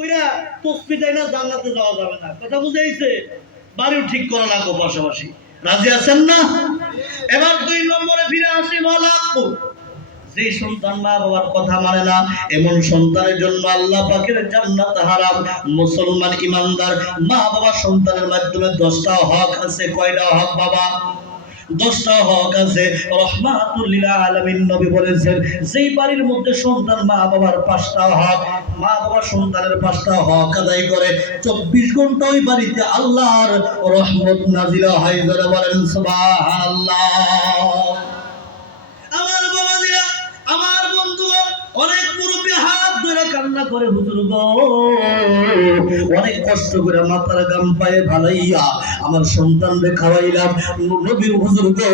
কইরা তসবি দেয় না, জান্নাতে যাওয়া যাবে না। কথা বুঝাইছে? বাড়িও ঠিক করা লাগবে পাশাপাশি। রাজি আছেন না? এবার 2 নম্বরে ফিরে আসি। মালাকু, যে সন্তান মা বাবার কথা মানে না, এমন সন্তানের জন্য আল্লাহ পাকের জান্নাত হারাম। মুসলমান ইমানদার মা বাবা সন্তানের মাধ্যমে 10টা হক আছে। কয়টা হক বাবা? 10টা হক আছে। রাহমাতুল লিল আলামিন নবী বলেছেন, যেই বাড়ির মধ্যে সন্তান মা বাবার 5টা হক, মা বাবা সন্তানের 5টা হক আদায় করে, 24 ঘন্টা ওই বাড়িতে আল্লাহর রহমত নাজিল হয়। যারা বলেন সুবহানাল্লাহ। আমার বাবাজিরা, আমার বন্ধুরা, অনেক মুরব্বী হাত ধরে কান্না করে, হুজুর গো, অনেক কষ্ট করে মাথার গাম পায়ে ভালাইয়া আমার সন্তানকে খাওয়াইলাম। নবীর হুজুর গো,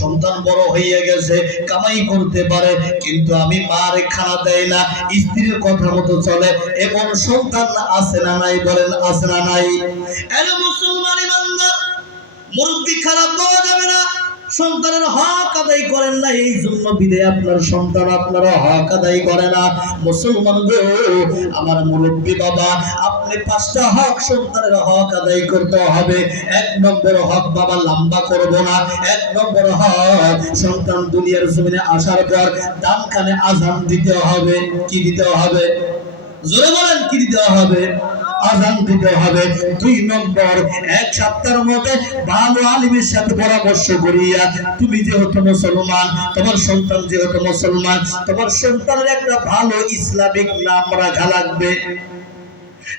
সন্তান বড় হয়ে গেছে, কামাই করতে পারে, কিন্তু আমি মার খানা দেয় না, স্ত্রীর কথা মতো চলে, এমন সন্তান আছে না নাই? বলেন আছে না নাই? এরে মুসলমান ইমানদার, মুরব্বী খারাপ পাওয়া যাবে না, সন্তানের হক আদায় করেন না, এই জন্য বিদে আপনার সন্তান আপনার হক আদায় করে না। মুসলমান গো, আমার মুরব্বী বাবা, আপনি 5টা হক সন্তানের হক আদায় করতে হবে। 1 নম্বর হক বাবা, লম্বা করব না। 1 নম্বর হক, সন্তান দুনিয়ার জমিনে আসার পর ডান কানে আযান দিতে হবে। কি দিতে হবে? জোরে বলেন, কি দিতে হবে? আযান দিতে হবে। 2 নম্বর, 1 সপ্তাহের মধ্যে ভালো আলিমের সাথে পরামর্শ করিয়া, তুমি যেহেতু মুসলমান, তোমার সন্তান যেহেতু মুসলমান, তোমার সন্তানের একটা ভালো ইসলামিক নাম রাখা লাগবে।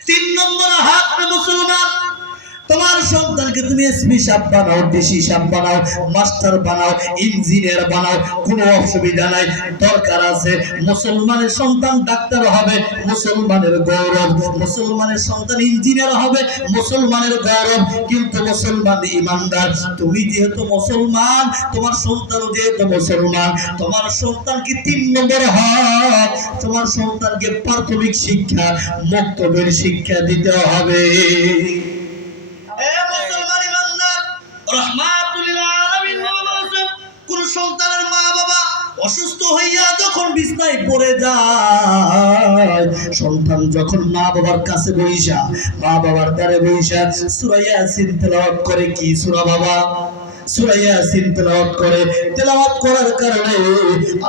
3 নম্বর হক মুসলমান, তোমার সন্তানকে তুমি এসপি সাহেব বানাও, ডিসি সাহেব বানাও, মাস্টার বানাও, ইঞ্জিনিয়ার বানাও, কোনো অসুবিধা নাই। দরকার আছে মুসলমানের সন্তান ডাক্তার হবে, মুসলমানের গৌরব। মুসলমানের সন্তান ইঞ্জিনিয়ার হবে, মুসলমানের গৌরব। কিন্তু মুসলমান ইমানদার, তুমি যেহেতু মুসলমান, তোমার সন্তান যেহেতু মুসলমান, তোমার সন্তানকে 3 নম্বর হক, তোমার সন্তানকে প্রাথমিক শিক্ষা, মক্তবের শিক্ষা দিতে হবে। কোন সন্তানের মা বাবা অসুস্থ হইয়া যখন বিছনায় পড়ে যায়, সন্তান যখন মা বাবার কাছে বইসা, মা বাবার দ্বারে বইসা সূরা ইয়াসিন তেলাওয়াত করে। কি সূরা বাবা? সূরা ইয়াসিন তেলাওয়াত করে। তেলাওয়াত করার কারণে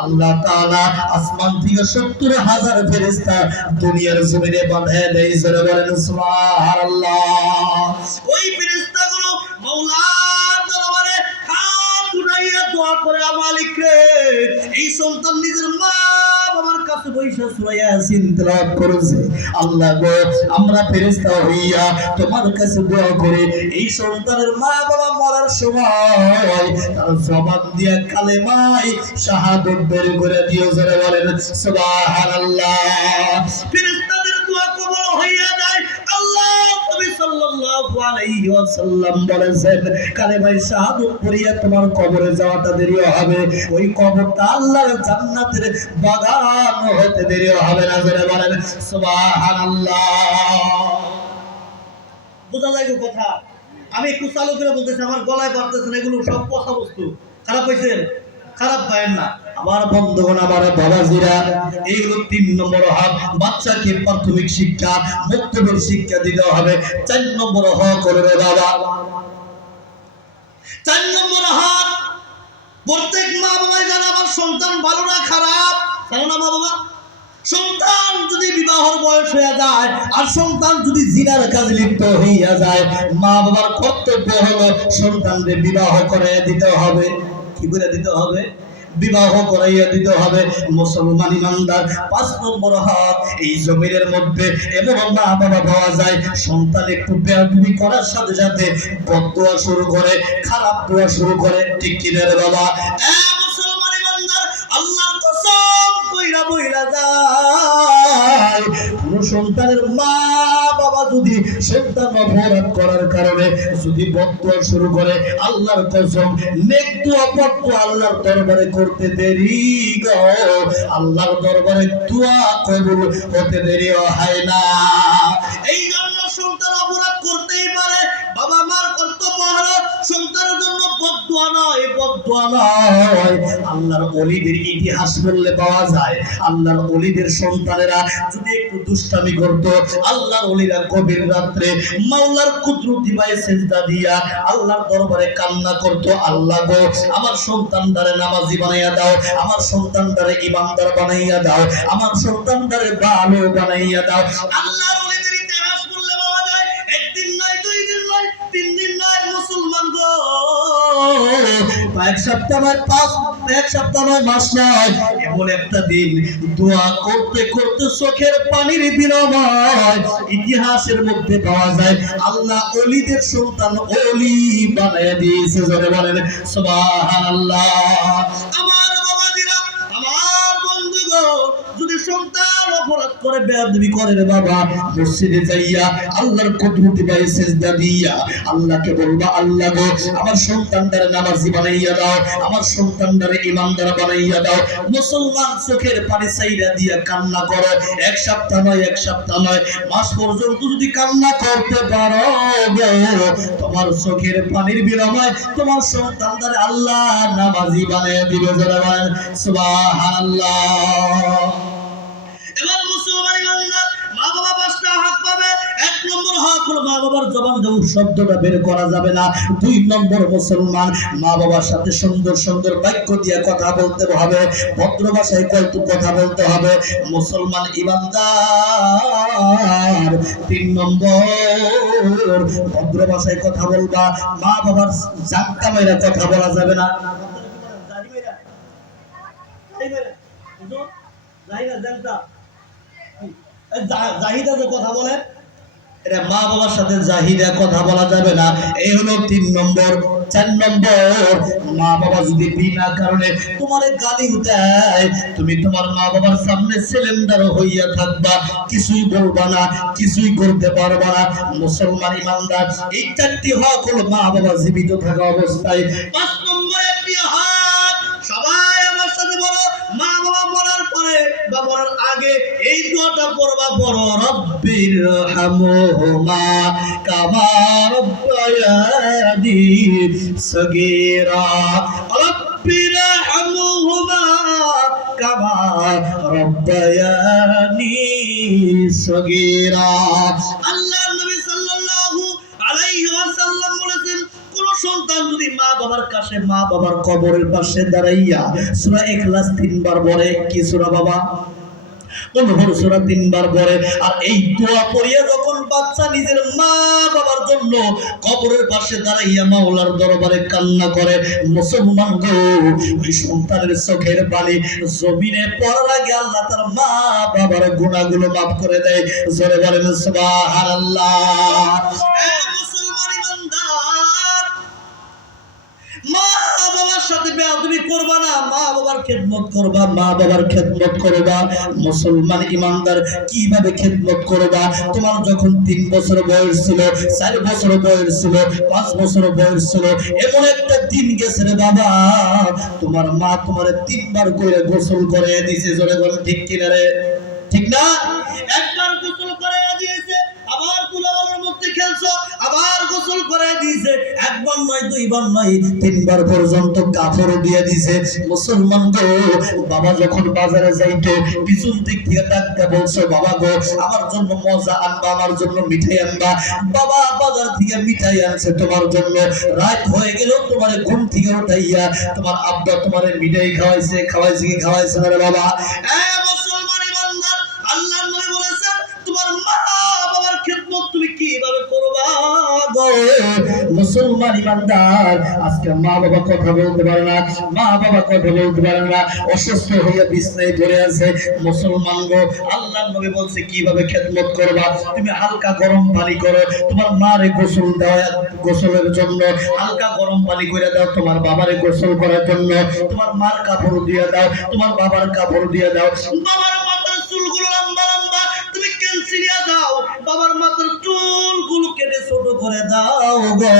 আল্লাহ তাআলা আসমান থেকে 70,000 ফেরেশতা দুনিয়ার জমিনে পাঠিয়ে দেয়। যারা বলেন সুবহানাল্লাহ। ওই ফেরেশতাগুলো মাওলার দরবারে হাত উঠাইয়া দোয়া করে, মালিক রে, এই সন্তান নিজের মা বাবার কাছে বইসা সূরা ইয়াসিন তেলাওয়াত করেছে। আল্লাহ গো, আমরা ফেরেশতা হইয়া তোমার কাছে দোয়া করি, এই সন্তানের মা বাবা মরার সময় তার জবান দিয়া কালেমায়ে শাহাদাত বের করে দিও। যারা বলেন সুবহানাল্লাহ। ফেরেশতাদের দোয়া কবুল হইয়া যায়। আল্লাহ নবী সাল্লাল্লাহু আলাইহি ওয়াসাল্লাম বলেছেন, কালেমায়ে শাহাদাত পড়িয়া তোমার কবরে যাওয়াটা দেরি হবে, ওই কবরটা আল্লাহর জান্নাতের বাগান হতে দেরি হবে না। যারা বলেন সুবহানাল্লাহ। বুঝা যায় কথা? আমি একটু চালু করে বলতেছি, আমার গলায় বাড়তেছে না, এগুলো সব কথা বস্তু। খারাপ হয়েছেন? খারাপ পায়েন না। আমার বন্ধুগণ, আমার বাবাজিরা, এইগুলো 3 নম্বর হক। বাচ্চাকে প্রাথমিক শিক্ষা, মক্তবের শিক্ষা দিতে হবে। 4 নম্বর হক করবে বাবা। 4 নম্বর হক, প্রত্যেক মা বাবাই জানে আমার সন্তান ভালো না খারাপ। জানো না মা বাবা? সন্তান যদি বিবাহের বয়স হয়ে যায় আর সন্তান যদি জিনার কাজে লিপ্ত হইয়া যায়, মা বাবার কর্তব্য হলো সন্তানকে বিবাহ করাইয়া দিতে হবে। কি করে দিতে হবে? বিবাহ করাইয়া দিতে হবে। মুসলমান ইমানদার, 5 নম্বর হক, এই জমিনের মধ্যে এমন মা বাবা পাওয়া যায়, সন্তান একটু বেয়াদবি করার সাথে সাথে বদদোয়া শুরু করে, খারাপ দোয়া শুরু করে। ঠিক কি রে বাবা? মুসলমান ইমানদার, আল্লাহর কসম কইরা বইলা যায়, কোন সন্তানের মা বাবা যদি সন্তান অপরাধ করার কারণে যদি বদদোয়া শুরু করে, আল্লাহর কসম নেক দোয়া পড়তো আল্লাহর দরবারে করতে দেরি গো, আল্লাহর দরবারে দোয়া কবুল হতে দেরি হয় না। এই জন্য সন্তান অপরাধ করতেই পারে, বাবা মার কর্তব্য হলো সন্তানের জন্য বদদোয়া নয়, বদদোয়া নয়, আল্লাহর ওলিদের ইতিহাস বললে পাওয়া যায়। আল্লাহর ওলিদের সন্তানেরা যদি একটু দুষ্টামি করত, আল্লাহর ওলিরা গভীর রাত্রে মাওলার কুদরতি পায়ে সেজদা দিয়া আল্লাহর দরবারে কান্না করত, আল্লাহ গো আমার সন্তানদারে নামাজি বানাইয়া দাও, আমার সন্তানদারে ইমানদার বানাইয়া দাও, আমার সন্তানদারে ভালো বানাইয়া দাও। আল্লাহর ওলিদের ইতিহাস বললে পাওয়া যায়। একদিন নয়, দুই দিন নয়, তিন দিন নয়, মুসলমান গো, এক সপ্তাহ নয়, এক সপ্তাহ নয়, মাস নয়, এমন একটা দিন দোয়া করতে করতে চোখের পানির বিনিময় ইতিহাসের মধ্যে পাওয়া যায় আল্লাহ ওলিদের সন্তান ওলি বানাইয়া দিয়েছে। জোরে বলেন সুবহানাল্লাহ। আমার বাবাজিরা, আমার বন্ধুগণ, যদি সন্তান অপরাধ করে বেয়াদবি করে রে বাবা, মসজিদে যাইয়া আল্লাহর কুদরতি পায়ে সিজদা দিয়া আল্লাহকে বলবা, আল্লাহ গো আমার সন্তানটারে নামাজি বানাইয়া দাও, আমার সন্তানটারে ইমানদার বানাইয়া দাও। মুসলমান চোখের পানি চাইরা দিয়া কান্না করো, এক সপ্তাহ নয়, এক সপ্তাহ নয়, মাস পর্যন্ত যদি কান্না করতে পারো গো, তোমার চোখের পানির বিনিময়ে তোমার সন্তানটারে আল্লাহ নামাজি বানাইয়া দিবে। যারা বলেন সুবহানাল্লাহ। এবার মুসলমান ইমানদার মা বাবা পাঁচটা হক পাবে। এক নম্বর হক হলো মা বাবার জবান দিয়ে শব্দটা বের করা যাবে না। দুই নম্বর, মুসলমান মা বাবার সাথে সুন্দর সুন্দর বাক্য দিয়ে কথা বলতে হবে, ভদ্র ভাষায় কথা বলতে হবে। মুসলমান ইমানদার তিন নম্বর, ভদ্র ভাষায় কথা বলবা, মা বাবার জাক্কা মেরে কথা বলা যাবে না। জাহিদা যে কথা বলে, এটা মা বাবার সাথে জাহিদা কথা বলা যাবে না। এই হলো তিন নম্বর। চার নম্বর, মা বাবা যদি বিনা কারণে তোমার গালি দেয়, তুমি তোমার মা বাবার সামনে সিলিন্ডার হইয়া থাকবা, কিছুই বলবা না, কিছুই করতে পারবা না। মুসলমান ইমানদার এই চারটি হক হলো মা বাবা জীবিত থাকা অবস্থায়। পাঁচ নম্বর একটি হক, সবাই আমার সাথে বলো, মা বাবা মরার পরে বা মরার আগে এই দোয়াটা পড়বা, পড়ো, রব্বির হামহুমা কামা রাব্বায়ানি সগীরা, রব্বির হামহুমা কামা রাব্বায়ানি সগীরা। আল্লাহর নবী সাল্লাল্লাহু আলাইহি ওয়াসাল্লাম বলেছেন, কোন সন্তান যদি মা বাবার কাছে, মা বাবার কবরের পাশে দাঁড়াইয়া সূরা ইখলাস 3 বার পড়ে, কি সূরা বাবা? সূরা 3 বার পড়ে, আর এই দোয়া পড়িয়া যখন বাচ্চা নিজের মা বাবার জন্য কবরের পাশে দাঁড়াইয়া মাওলার দরবারে কান্না করে, মুসলমান গো, ওই সন্তানের চোখের পানি জমিনে পড়ার আগে আল্লাহ তার মা বাবার গুনাহগুলো মাফ করে দেয়। জোরে বলেন সুবহানাল্লাহ। মুসলমান ইমানদার, মা বাবার সাথে বেয়াদবি করবা না, মা বাবার খেদমত করবা, মা বাবার খেদমত করবা। মুসলমান ইমানদার কিভাবে খেদমত করবা? তোমার যখন 3 বছর বয়স ছিল, 4 বছর বয়স ছিল, 5 বছর বয়স ছিল, এমন একটা দিন গেছে রে বাবা, তোমার মা তোমারে 3 বার করে গোসল করে দিয়েছে। জোরে বল ঠিক কিনা রে? ঠিক না? একবার গোসল করে দিয়েছে, আবার কুলাওয়ার মধ্যে খেলছো, আবার গোসল করে দিয়েছে, একবার নয়, দুইবার নয়, 3 বার পর্যন্ত কাপড় দিয়ে দিয়েছে। মুসলমান গো, বাবা যখন বাজারে যাইতো পিছন দিক থেকে ডাকতে বলছো, বাবা গো আমার জন্য মজা আনবা, আমার জন্য মিঠাই আনবা। বাবা বাজার থেকে মিঠাই আনছে তোমার জন্য, রাত হয়ে গেল, তোমার ঘুম থেকে উঠাইয়া তোমার আব্বা তোমারে মিঠাই খাওয়াইছে, খাওয়াইছে কি খাওয়াইছে না রে বাবা? মুসলমান ইমানদার, আল্লাহর নবী বলেছেন, তোমার মা বাবার খেদমত তুমি কিভাবে করবা গো? মুসলমান ইমানদার, আজকে মা বাবা কথা বলতে পারে না, মা বাবা কথা বলতে পারে না, অসুস্থ হয়ে বিছানায় পড়ে আছে। মুসলমান গো, আল্লাহর নবী বলছে কিভাবে খেদমত করবা? তুমি হালকা গরম পানি করো, তোমার মারে গোসল দাও, গোসলের জন্য হালকা গরম পানি করে দাও, তোমার বাবারে গোসল করার জন্য, তোমার মার কাপড় দিয়ে দাও, তোমার বাবার কাপড় দিয়ে দাও, বাবার মাথার চুলগুলো লম্বা লম্বা তুমি কেনসিলিয়া দাও, বাবার মাথার চুলগুলো কেটে ছোট করে দাও গো।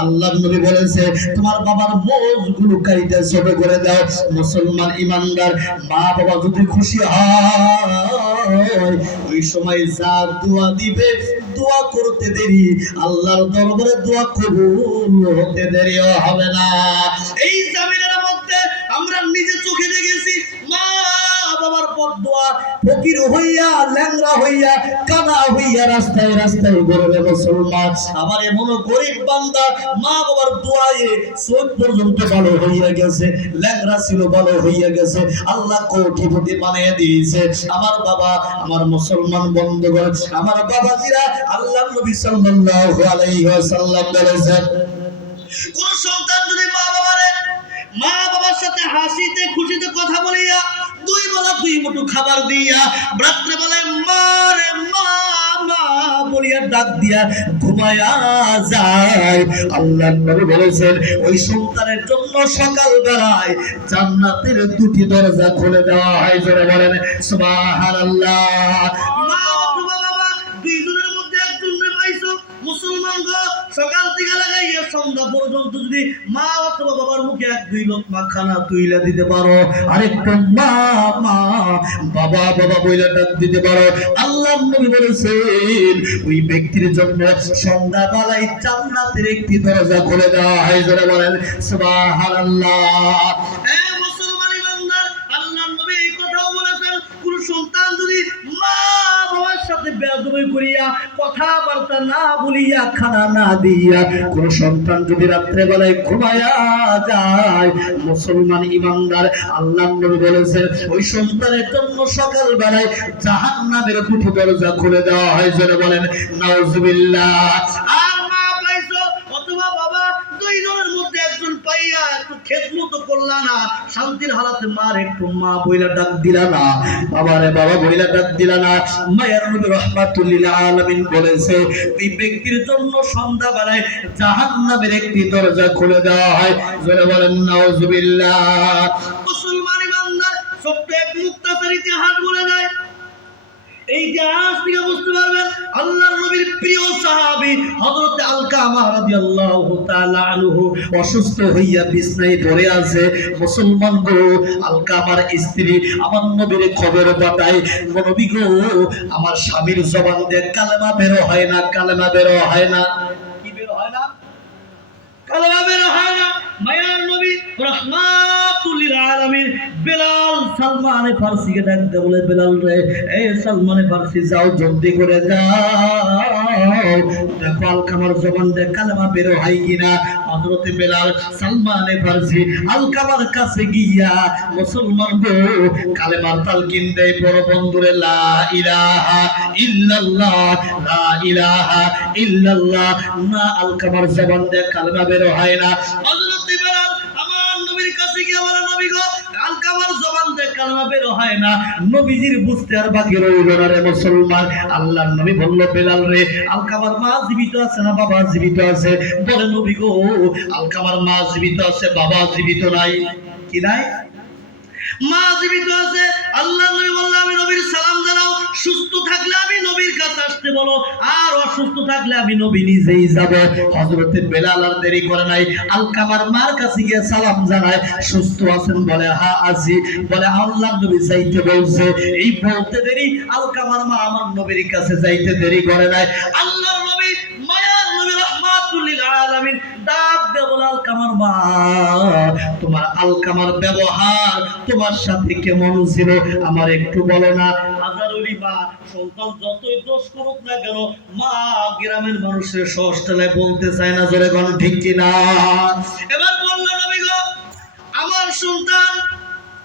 আল্লাহর নবী বলেছে তোমার বাবার মোজগুলো কাইটা ছোট করে দাও। মুসলমান ইমানদার, মা বাবা যদি খুশি হয়, ওই সময় যা দোয়া দিবে, দোয়া করতে দেরি, আল্লাহর দরবারে দোয়া কবুল হতে দেরি হবে না। এই জামিনের দোয়া ফকির হইয়া ল্যাংড়া হইয়া কানা হইয়া রাস্তায় রাস্তায় ঘুরে মুসলমান। আমার এমন গরিব বান্দা মা বাবার দোয়ায়ে চোখ পর্যন্ত ভালো হইয়া গেছে, ল্যাংড়া ছিল ভালো হইয়া গেছে, আল্লাহ কোটিপতি বানিয়ে দিয়েছে। আমার বাবা, আমার মুসলমান বন্ধুগণ, আমার বাবাজিরা, আল্লাহ নবী সাল্লাল্লাহু আলাইহি ওয়াসাল্লাম বলেছেন, কোন সন্তান যদি মা বাবার সাথে হাসিতে খুশিতে কথা বলিয়া দুই বেলা দুই মুঠো খাবার দিয়া রাত্রে বেলায় মা রে মা মা বলিয়া ডাক দিয়া ঘুমায়া যায়, আল্লাহ নবী বলেছেন ওই সন্তানের জন্য সকাল বেলায় জান্নাতের দুটি দরজা খুলে দেওয়া হয়। জোরে বলেন সুবহানাল্লাহ। মা অথবা বাবা দুইজনের মধ্যে একজনকে পাইছো মুসলমান গো, সকাল থেকে লাগাইয়া সন্ধ্যা পর্যন্ত যদি মা অথবা বাবার মুখে এক দুই লোকমা খানা তুইলা দিতে পারো, আরেকটা মা মা বাবা বাবা বইলা ডাক দিতে পারো, আল্লাহর নবী বলেছেন ওই ব্যক্তির জন্য সন্ধ্যা বেলায় জান্নাতের একটি দরজা খুলে দেওয়া হয়। যারা বলেন সুবহানাল্লাহ। মুসলমানি বান্দার আল্লাহর নবী এই কথাও বলেছেন, কোন সন্তান যদি মা বাবার সাথে বেয়াদবি করিয়া কথাবার্তা না বলিয়া খানা না দিয়া কোন সন্তান যদি রাত্রে বেলায় ঘুমায়া যায়, মুসলমান ইমানদার আল্লাহর নবী বলেছেন ওই সন্তানের জন্য সকাল বেলায় জাহান্নামের দুটি দরজা খুলে দেওয়া হয়। যারা বলেন নাউজুবিল্লাহ। আর মা পাইছো অথবা বাবা দুইজনের মধ্যে একজন পাইয়া একটু খেদমত করলা না, শান্তির হালাতে মার একটু মা বইলা ডাক দিলা না, বাবারে বাবা বইলা ডাক দিলা না, মায়ের নবী রাহমাতুল লিল আলামিন বলেছে ওই ব্যক্তির জন্য সন্ধ্যা বেলায় জাহান্নামের একটি দরজা খুলে দেওয়া হয়। যারা বলেন নাউজুবিল্লাহ। মুসলমান ইমানদার ছোট্ট এক মুক্তাসার ইতিহাস বলে যায়, এই ইতিহাস থেকে বুঝতে পারবেন আল্লাহর নবীর প্রিয় সাহাবী হযরত আলকামা রাদিয়াল্লাহু তাআলা আনহু অসুস্থ হইয়া বিছানায় পড়ে আছে। মুসলমান গো, আলকামার স্ত্রী আমার নবীর খবর পাঠায়, নবী গো আমার স্বামীর জবান দিয়ে কালেমা বের হয় না, কালেমা বের হয় না। কি বের হয় না? কালেমা বের হয় না। মায়ার নবী রাহমাতুল লিল আলামিন বেলাল সালমান ফারসিকে ডাক দিয়ে বলে, বেলাল রে, এই সালমান ফারসি যাও, জলদি করে যাও, দেখো আলকামার জবান দিয়ে কালেমা বের হয় কিনা। হযরত বেলাল সালমান ফারসি আলকামার কাছে গিয়া মুসলমান গো কালেমার তালকিন দেয়, বড় বন্ধুরে লা ইলাহা ইল্লাল্লাহ, লা ইলাহা ইল্লাল্লাহ। না আলকামার জবান দিয়ে কালেমা বের হয় না। হযরত বেলাল আমার নবীর কাছে গিয়ে বলে, নবী গো আলকামার জবান দিয়ে কালেমা বের হয় না। নবীজির বুঝতে আর বাকি রইল না রে মুসলমান। আল্লাহর নবী বলল, বেলাল রে, আলকামার মা জীবিত আছে না বাবা জীবিত আছে? বলে, নবী গো আলকামার মা জীবিত আছে, বাবা জীবিত নাই। কি নাই? মা জীবিত আছে। আল্লাহ নবী বলল, আমি নবীর সালাম জানাও, সুস্থ থাকলে আমি নবীর কাছে আসতে বলো, আর অসুস্থ থাকলে আমি নবী নিজেই যাব। হযরত বেলাল আর দেরি করে নাই, আলকামার মার কাছে গিয়ে সালাম জানায়, সুস্থ আছেন? বলে হ্যাঁ আছি। বলে আল্লাহ নবী যাইতে বলছে। এই বলতে দেরি আলকামার মা আমার নবীর কাছে যাইতে দেরি করে নাই। আল্লাহর নবী মায়ার নবী রাহমাতুল লিল আলামিন ডাক দিয়ে বলে, আলকামার মা, তোমার আলকামার ব্যবহার তোমার সাথে কেমন ছিল আমার একটু বলো না। হাজারুলি মা সন্তান যতই দোষ করুক না কেন, মা গ্রামের মানুষের সহজটালে বলতে চায় না। জোরে কোন ঠিক কিনা? এবার বলল, নবী গো আমার সন্তান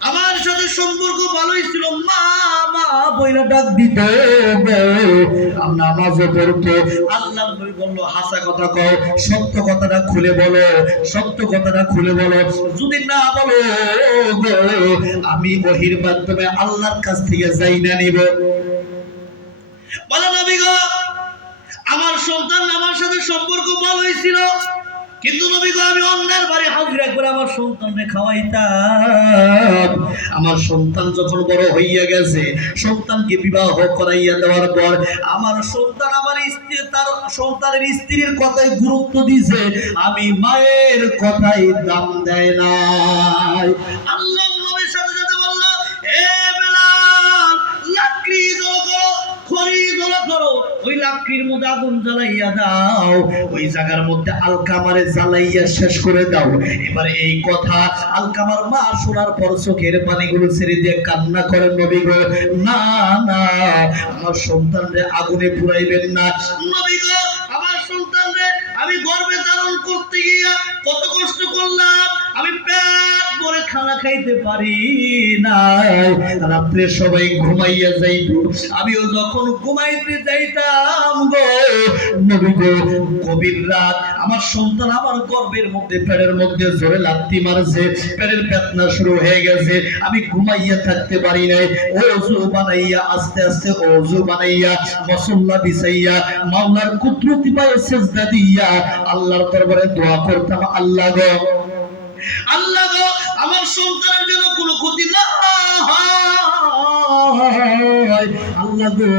আমার সাথে সম্পর্ক ভালোই ছিল, মা মা বইলা ডাক দিত, নামাজও পড়তো। আল্লাহ নবী বলল, হাসা কথা কও, সত্য কথাটা খুলে বলো, সত্য কথাটা খুলে বলো। যদি না বলো গো, আমি ওহীর মাধ্যমে আল্লাহর কাছ থেকে যাইনা নিব। বলে, নবী গো আমার সন্তান আমার সাথে সম্পর্ক ভালোই ছিল, কিন্তু নবী গো আমি অন্যের বাড়ি হাজিরা করে আমার সন্তানকে খাওয়াইতাম। আমার সন্তান যখন বড় হইয়া গেছে, সন্তানকে বিবাহ করাইয়া দেওয়ার পর আমার সন্তান আমার স্ত্রী তার সন্তানের স্ত্রীর কথায় গুরুত্ব দিছে, আমি মায়ের কথায় দাম দেয় নাই। আল্লাহ নবীর সাথে সাথে বলল, এ বেলাল লাকড়ি জড়ো করো, খড়ি জড়ো করো, ওই লাকড়ির মধ্যে আগুন জ্বালাইয়া দাও, ওই জায়গার মধ্যে আলকামারে জ্বালাইয়া শেষ করে দাও। এবার এই কথা আলকামার মা শোনার পর চোখের পানিগুলো ছেড়ে দিয়ে কান্না করেন, নবী গো না না, আমার সন্তানরে আগুনে পুরাইবেন না। নবী গো, আমার সন্তানরে আমি গর্ভে ধারণ করতে গিয়া কত কষ্ট করলাম, আমি পেট ভরে খানা খাইতে পারি না। রাত্রে সবাই ঘুমাইয়া যাইত, আমিও যখন ঘুমাইতে যাইতাম গো নবী গো, গভীর রাত আমার সন্তান আমার গর্ভের মধ্যে পেটের মধ্যে জোরে লাথি মারছে, পেটের বেদনা শুরু হয়ে গেছে, আমি ঘুমাইয়া থাকতে পারি নাই। ওযু বানাইয়া আস্তে আস্তে ওযু বানাইয়া মুসল্লা বিছাইয়া মাওলার কুদরতি পায়ে সিজদা দিয়া আল্লাহর দরবারে দোয়া করতাম, আল্লাহ গো, আল্লাহ গো, আমার সন্তানের জন্য কোনো ক্ষতি না হয়, আল্লাহ গো,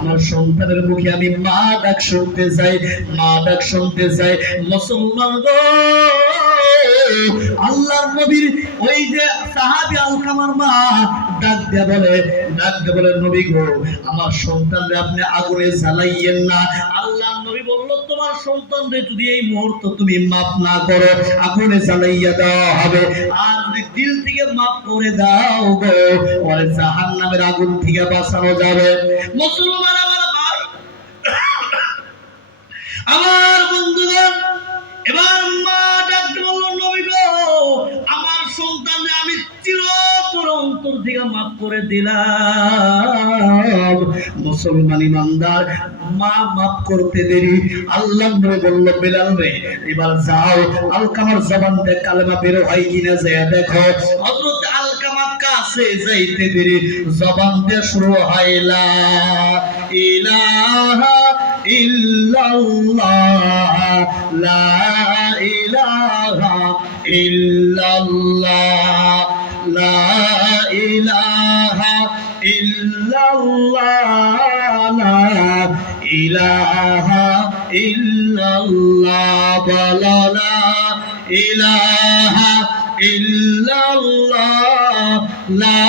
আমার সন্তানের মুখে আমি মা ডাক শুনতে চাই, মা ডাক শুনতে চাই। মুসলমান গো, আল্লাহর নবীর ওই যে সাহাবী আলকামার মা ডাক দিয়ে বলে নবী গো, আমার সন্তানরে আপনি আগুনে জ্বালাইয়েন না। আল্লাহর নবী বলল, তোমার সন্তানরে যদি এই মুহূর্তে তুমি মাফ না করো, আগুনে জ্বালাইয়া দেওয়া হবে, আর যদি দিল থেকে মাফ করে দাও গো, ওরে জাহান্নামের আগুন থেকে বাঁচানো যাবে। মুসলমান আমার ভাই, আমার বন্ধুগণ, এবার মা ডাকতে বলল, নবী গো, আমার সন্তানকে আমি চিরতর অন্তর থেকে মাফ করে দিলাম। মুসলমান ইমানদার, মা মাফ করতে দেরি, আল্লাহ নবী বলল, বেলাল রে, এবার যাও আলকামার জবান থেকে কালেমা বের হয় কিনা যায় দেখো। হযরত আলকামা কাছে যাইতে দেরি, জবান দিয়ে শুরু হয় লা ইলাহা ইল্লাল্লাহ, লা ইলাহা ইল্লাল্লাহ, লা ইলাহা ইল্লাল্লাহ, লা ইলাহা ইল্লাল্লাহ, বলো লা ইলাহা ইল্লাল্লাহ, লা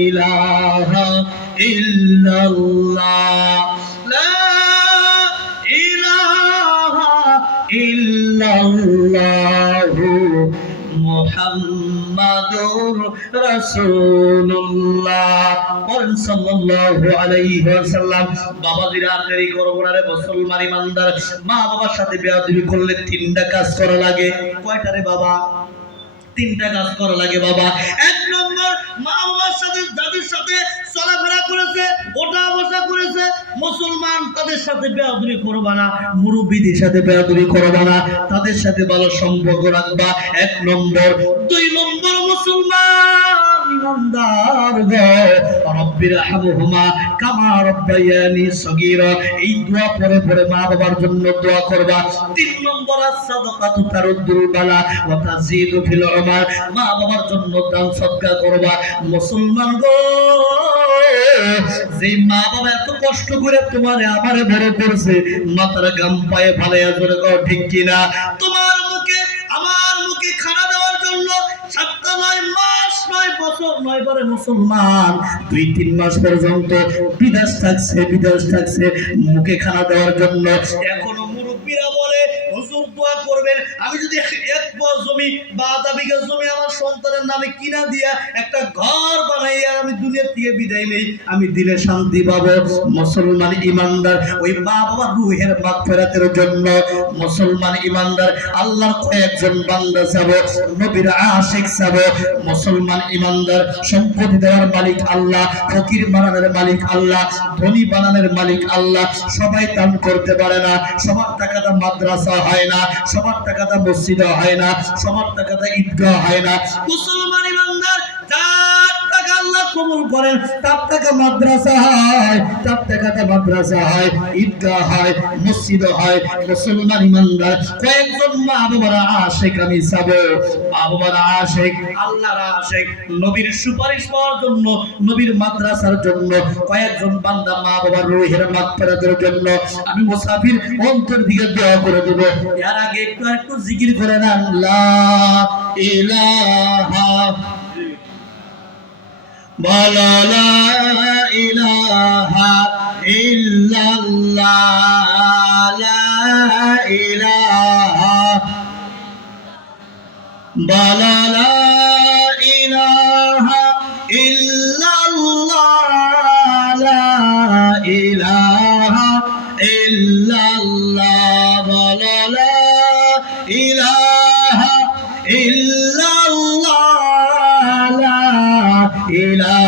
ইলাহা ইল্লাল্লাহ, লা ইল্লাল্লাহু মুহাম্মাদুর রাসূলুল্লাহ সাল্লাল্লাহু আলাইহি ওয়াসাল্লাম। বাবাজিরা আর দেরি করব না রে মুসলমান ইমানদার, মা বাবার সাথে বেয়াদবি করলে তিনটা কাজ করা লাগে। কয়টা রে বাবা? তিনটা কাজ করা লাগে বাবা। এক নম্বর, মা বাবার সাথে যাদের সাথে চলাফেরা করেছে, ওঠা বসা করেছে, মুসলমান তাদের সাথে বেয়াদবি করবা না, মুরব্বিদের সাথে বেয়াদবি করবা না, তাদের সাথে ভালো সম্পর্ক রাখবা, এক নম্বর। দুই নম্বর, মুসলমান ইমানদার গো, রব্বির হামহুমা কামা রব্বায়ানি সগীরা, এই দোয়া পরে পরে মা বাবার জন্য দোয়া করবা। তিন নম্বর, আস-সাদাকাতু তারুদ্দুল বালা ওয়া তাজিদু ফিল উমার, মা বাবার জন্য দান সদকা করবা। মুসলমান গো, যে মা বাবা এত কষ্ট করে তোমারে আমারে বড় করছে, মাথার গাম পায়ে ফালাইয়া জোরে কও ঠিক কিনা? তোমার মুখে আমার মুখে খানা দেওয়ার জন্য সপ্তাহ নয়, মাস নয়, বছর নয়, পরে মুসলমান 2-3 মাস পর্যন্ত বিদেশ থাকছে মুখে খানা দেওয়ার জন্য। এখনো মুরব্বীরা বলে, হুজুর দোয়া করবেন, আমি যদি 1 বছর জমি বা আধা বিঘা জমি আমার সন্তানের নামে কিনা দিয়া একটা ঘর বানাইয়া আমি দুনিয়া থেকে বিদায় নেই, আমি দিলে শান্তি পাবো। মুসলমান ইমানদার, ওই মা বাবার রুহের মাগফিরাতের জন্য মুসলমান ইমানদার আল্লাহর কয়েকজন বান্দা যাবো, নবীর আশিক যাবো। মুসলমান ইমানদার, সম্পত্তি দেওয়ার মালিক আল্লাহ, ফকির বানানোর মালিক আল্লাহ, ধনী বানানোর মালিক আল্লাহ। সবাই দান করতে পারে না, সবার টাকাটা মাদ্রাসা হয় না, সবার টাকাটা মসজিদ হয় না, সবার টাকাটা ঈদগাহ হয় না। মুসলমান ইমানদার, যার টাকা আল্লাহ কবুল করেন তার টাকা মাদ্রাসা হয়, তার টাকাটা মাদ্রাসা হয়, ঈদগাহ হয়, মসজিদ হয়। মুসলমান ইমানদার, কয়েকজন মা বাবার আশিক আমি চাবো, মা বাবার আশিক, আল্লাহর আশিক, নবীর সুপারিশ পাওয়ার জন্য, নবীর মাদ্রাসার জন্য কয়েকজন বান্দা মা বাবার রুহের মাগফিরাতের জন্য আমি মুসাফির অন্তর দিকে দোয়া করে দেব। এর আগে একটু জিকির করে না, লা ইলাহা, বলো লা ইলাহা ইল্লাল্লাহ লা ইলাহা বালা লা ইলাহা ইল্লাল্লাহ লা ইলাহা ইল্লাল্লাহ বালা লা ইলাহা ইল্লাল্লাহ লা ইলাহা